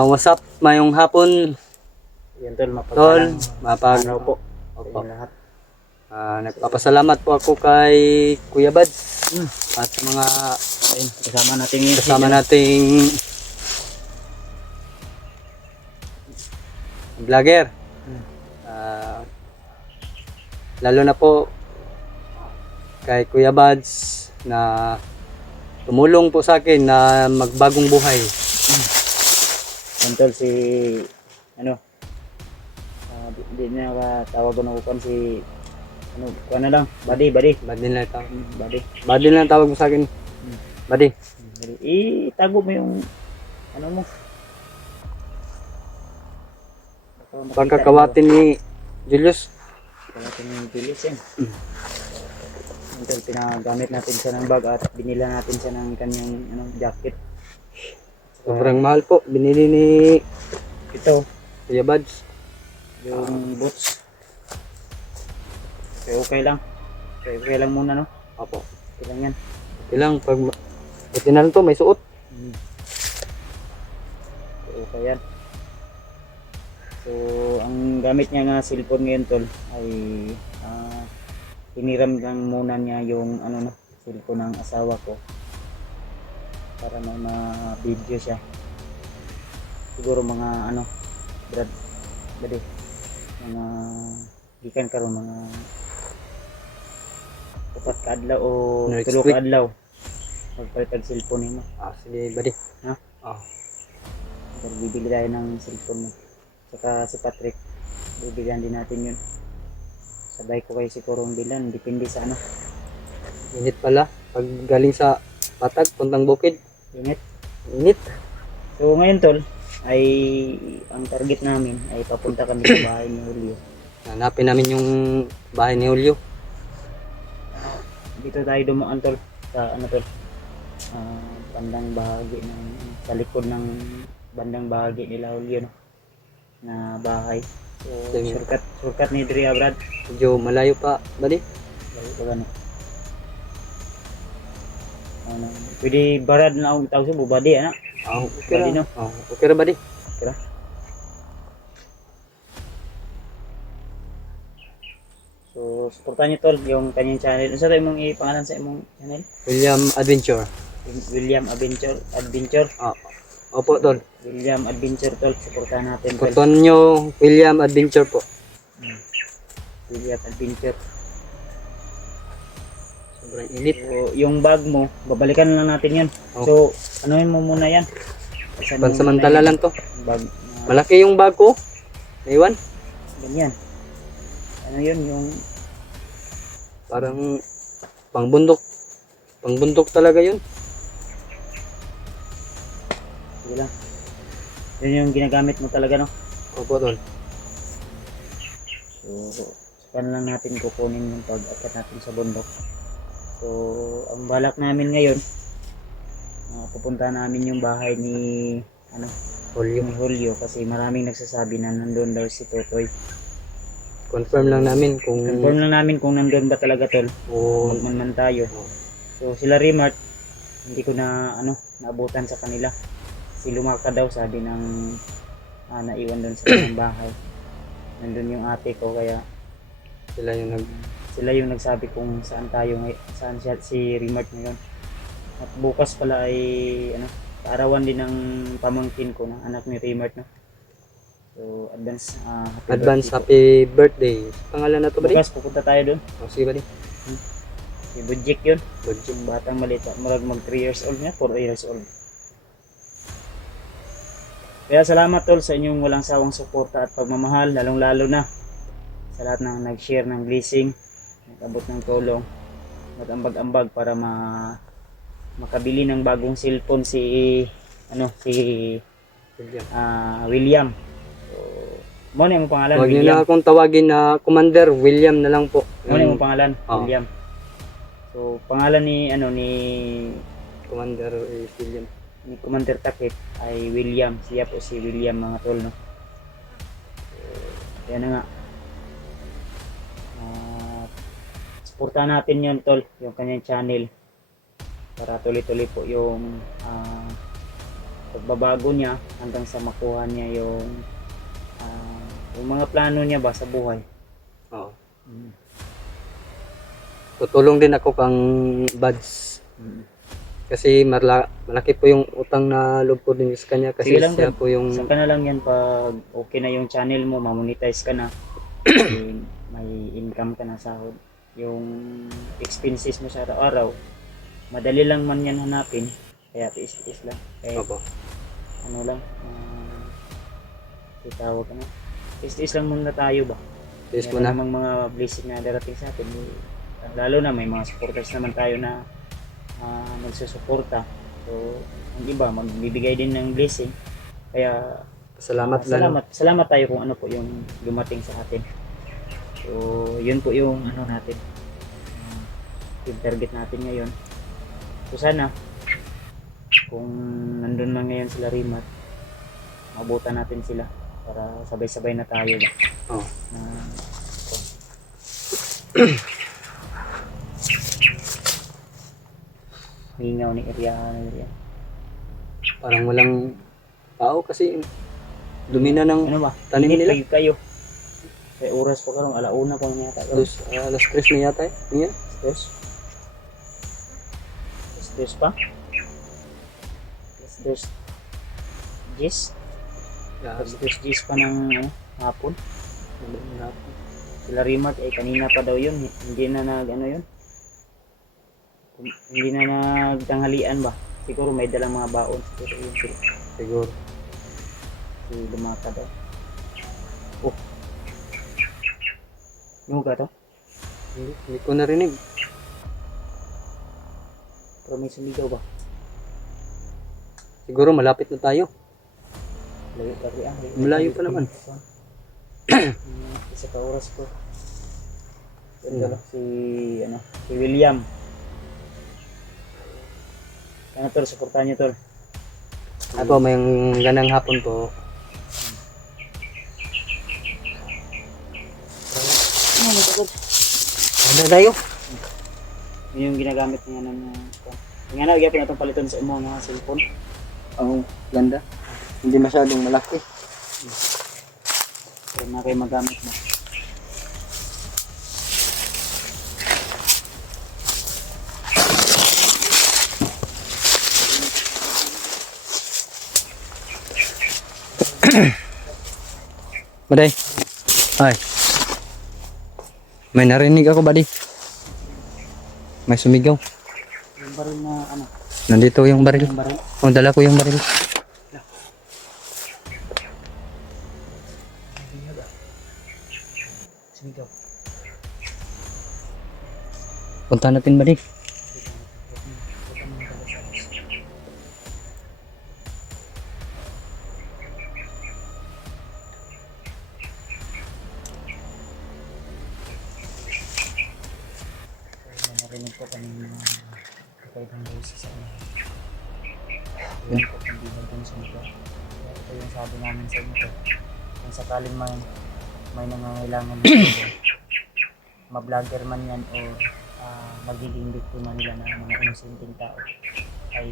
What's up? Mayong hapon, Yan tol, tol. araw po. Opo. Sa lahat. Nagpapasalamat po ako kay Kuya Bads at sa mga Ayun, kasama natin ngayon. kasama nating vlogger. Lalo na po kay Kuya Bads na tumulong po sa akin na magbagong buhay. Yan tol, si ano, di na tawag ko na upan si ano, kuha na lang, buddy. Badin lang tawag. Buddy. Badin lang tawag mo sa akin. Buddy. Itago mo yung ano mo. Pagkakawatin ni Julius. Kawatin yung bilis yan. Yan tol, pinagamit natin siya ng bag at binila natin siya ng kanyang ano, jacket. Sobrang mahal po. Binili ni Ito, Kuya Bads. yung boots. Okay lang. Okay lang muna, no? Opo. Okay lang yan. Ilang pag buti na lang to may suot. Okay yan. So, ang gamit niya nga cellphone ngayon tol ay hiniram lang muna niya yung ano no, cellphone ng asawa ko para may ma-video siya. Siguro mga ano, brad, bade, mga gikan karon mga 4 ka adlaw o Next 3 week. ka adlaw magpalit ang cellphone nimo. Sige buddy. Ha? Pero bibili tayo ng cellphone mo. Saka si Patrick, bibigyan din natin yun. Sabay ko kayo si Kurong bilan, depende sa ano. Init pala. Pag galing sa Patag, puntang bukid. Init. Init. So ngayon tol, ay ang target namin ay papunta kami sa bahay ni Julio. Hanapin namin yung bahay ni Julio. Dito tayo dumaan tol, sa ano tol, bandang bahagi ng, sa likod ng bandang bahagi nila Julio no, na bahay. So Sige. shortcut ni Dria Brad. Medyo malayo pa buddy. Bago pa gani. Ano, pwede barad na akong tawag sa bubadi, anak. Okay Buddy, ra. no? Okay ra buddy. Tira. So, supportan niyo tol yung kanyang channel. Ano sa tayo mong ipangalan sa imong channel? William Adventure. William Adventure. Opo tol. William Adventure tol. Supportan natin tol. Suportahan nyo William Adventure po. William Adventure. Sobrang init. So, yung bag mo, babalikan lang natin yan. So, anuhin mo muna yan. Pansamantala lang to. Bag, Malaki yung bag ko. Naiwan. ganyan. Ano yun, yung Parang pangbundok. Pangbundok talaga yun. sige lang. Yun yung ginagamit mo talaga, no? Opo tol. So, saan lang natin kukunin yung pag-akyat natin sa bundok. So, ang balak namin ngayon, pupunta namin yung bahay ni ano, Julio. ni Julio kasi maraming nagsasabi na nandun daw si Totoy. Confirm lang namin kung Confirm lang namin kung nandun ba talaga tol. o Magmanman tayo. So, sila Remart, hindi ko na ano, naabutan sa kanila. Si Lumaka daw sabi ng naiwan doon sa kanilang bahay. Nandun yung ate ko kaya sila yung nagsabi kung saan tayo saan siya si Remart ngayon. At bukas pala ay ano, kaarawan din ng pamangkin ko ng anak ni Remart no. So advance happy birthday. Pangalan na to buddy? Bukas pupunta tayo doon. Sige buddy. Si Budjik yun. Budjik. Yung batang maliit, mag 3 years old na, 4 years old. Kaya salamat tol sa inyong walang sawang suporta at pagmamahal, lalong lalo na sa lahat ng nag-share ng blessing, nag-abot ng tulong, nag-ambag-ambag para makabili ng bagong cellphone si William. So, mo na yung pangalan, Huwag nyo William. na akong tawagin na Commander William na lang po. Mo na yung pangalan, Oh. William. So, pangalan ni Commander William. ni Commander Takip ay William. Siya po si William mga tol, no? So, yan na nga. Supportahan natin yun tol, yung kanyang channel. Para tuloy-tuloy po yung pagbabago niya hanggang sa makuha niya yung mga plano niya ba sa buhay. Oo. Mm. Tutulong din ako kang Buds. Mm. Kasi malaki po yung utang na loob ko din sa kanya kasi Sige lang, siya Brad. po yung Saka na lang yan pag okay na yung channel mo, mamonetize ka na, may income ka na sahod. Yung expenses mo sa araw-araw, madali lang man yan hanapin. Kaya tiis-tiis lang. Kaya Opo. ano lang, itawag ka na. Tiis-tiis lang muna tayo ba? Yes Meron mo na. namang mga blessing na darating sa atin. Lalo na may mga supporters naman tayo na nagsusuporta. So, ang iba magbibigay din ng blessing. Kaya Salamat lang. salamat tayo kung ano po yung dumating sa atin. So, yun po yung ano natin. Yung target natin ngayon. So, sana kung nandun na ngayon sila Rimat, mabutan natin sila para sabay-sabay na tayo ba? Oh. Na hingaw ni area. Parang walang tao kasi dumi na ng Ano ba? tanim Init nila. kayo. Kaya oras pa karong alauna pa yata. Alas 3 na yata eh. Ngayon. Dos. Dos pa? Dos. Gis? Dos gis pa ng hapon. Sila Rimat ay kanina pa daw yun. Hindi na ano yun. Hindi na nagtanghalian ba? Siguro may dalang mga baon. Siguro yun sila. Siguro. Si Lumaka daw. Oh. Nuga to? Hindi ko narinig. Pero may sumigaw ba? Siguro malapit na tayo. Layo. Malayo pa naman. Isa ka oras ko. Si William. Ano tol, supportahan niyo tol. Ako may ganang hapon po. Ano tol? Ano tayo? Yun yung ginagamit niya ng nga na, gyapon natong paliton sa imo mga cellphone. Ang ganda. Hindi masyadong malaki. Kaya na kayo magamit mo. Baday. Ay. May narinig ako, buddy. May sumigaw. Yung baril na ano? Nandito yung baril. Yung baril? Oh, dala ko yung baril. Sumigaw. Punta natin, buddy. Narinig ko kanina kakaibang boses sa inyo. Yun ko kung di ba dun sa ito. Ito yung sabi namin sa inyo. Kung sakaling may nangangailangan nito, ma-vlogger man yan o magiging biktima nila ng mga inosenteng tao, ay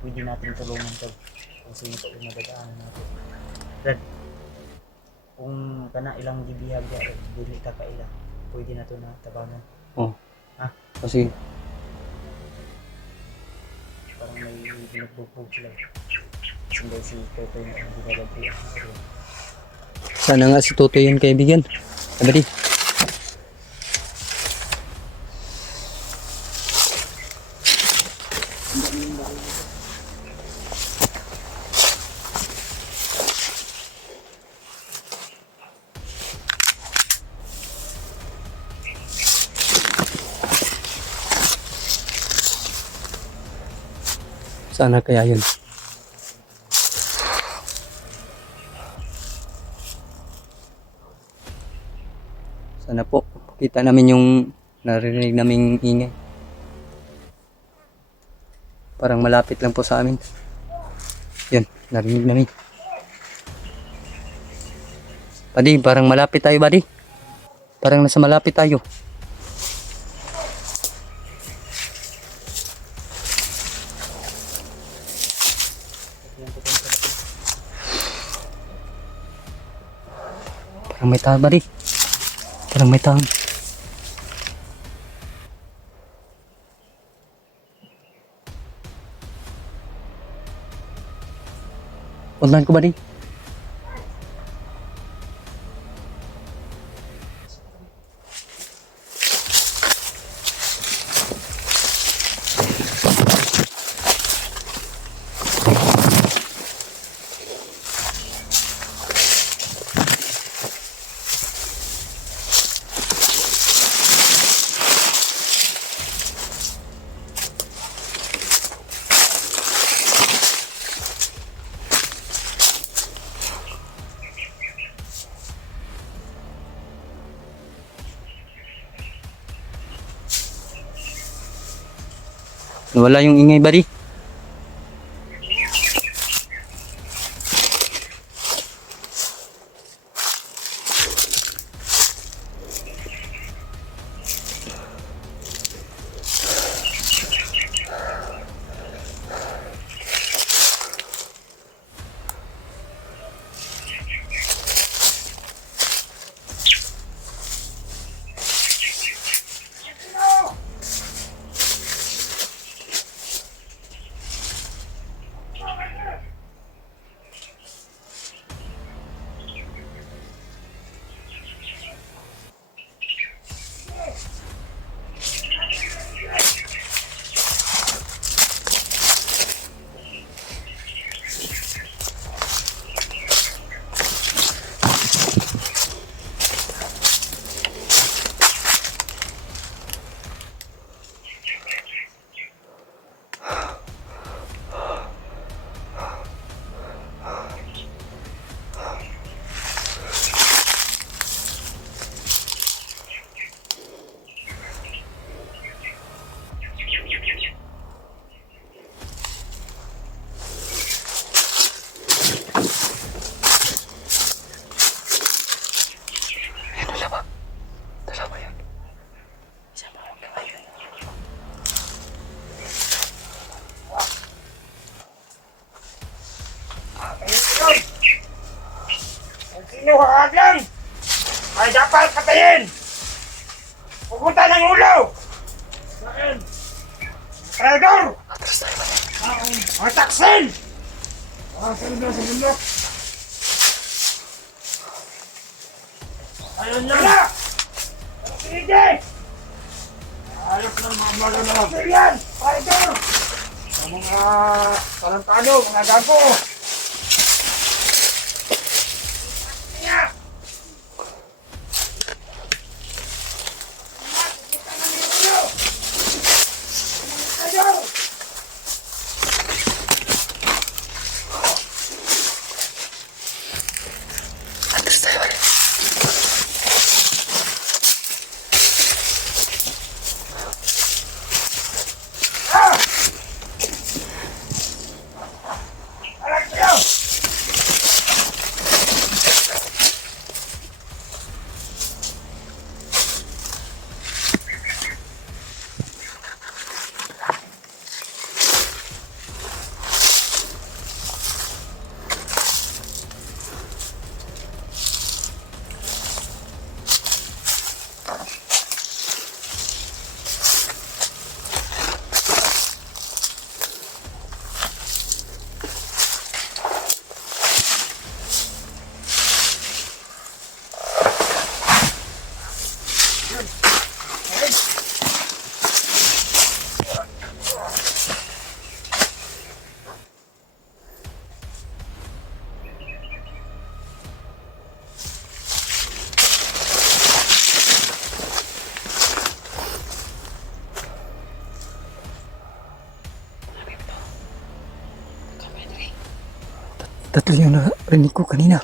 pwede natin tulungan to kung sino po yung madadaanan natin. Brad, kung kana ilang gibihag ya, dili ka kaila, pwede na to na tabangan. Oh. Ha? Kasi Parang may binagbubog sila. Hindi si Toto yung binagbubog. sana nga si Toto yun kaibigan. Buddy. Sana kaya yun. Sana po kita namin yung narinig naming ingay. Parang malapit lang po sa amin. Yan, narinig namin. Buddy, parang malapit tayo, buddy. Parang nasa malapit tayo. Parang may tao, buddy. Parang may tao. Puntahan ko, buddy. Nawala yung ingay, buddy. Sino haaglan ay dapat patayin. Pupunta ng ulo. Saan? Traidor! Mga taksil! Saan na sa bundok? Ayun niya na! Sige! Ayos ng mga mga taksil yan! Traidor! Sa mga talantado, mga gago! Tatlo yung narinig ko kanina.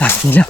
Tangina.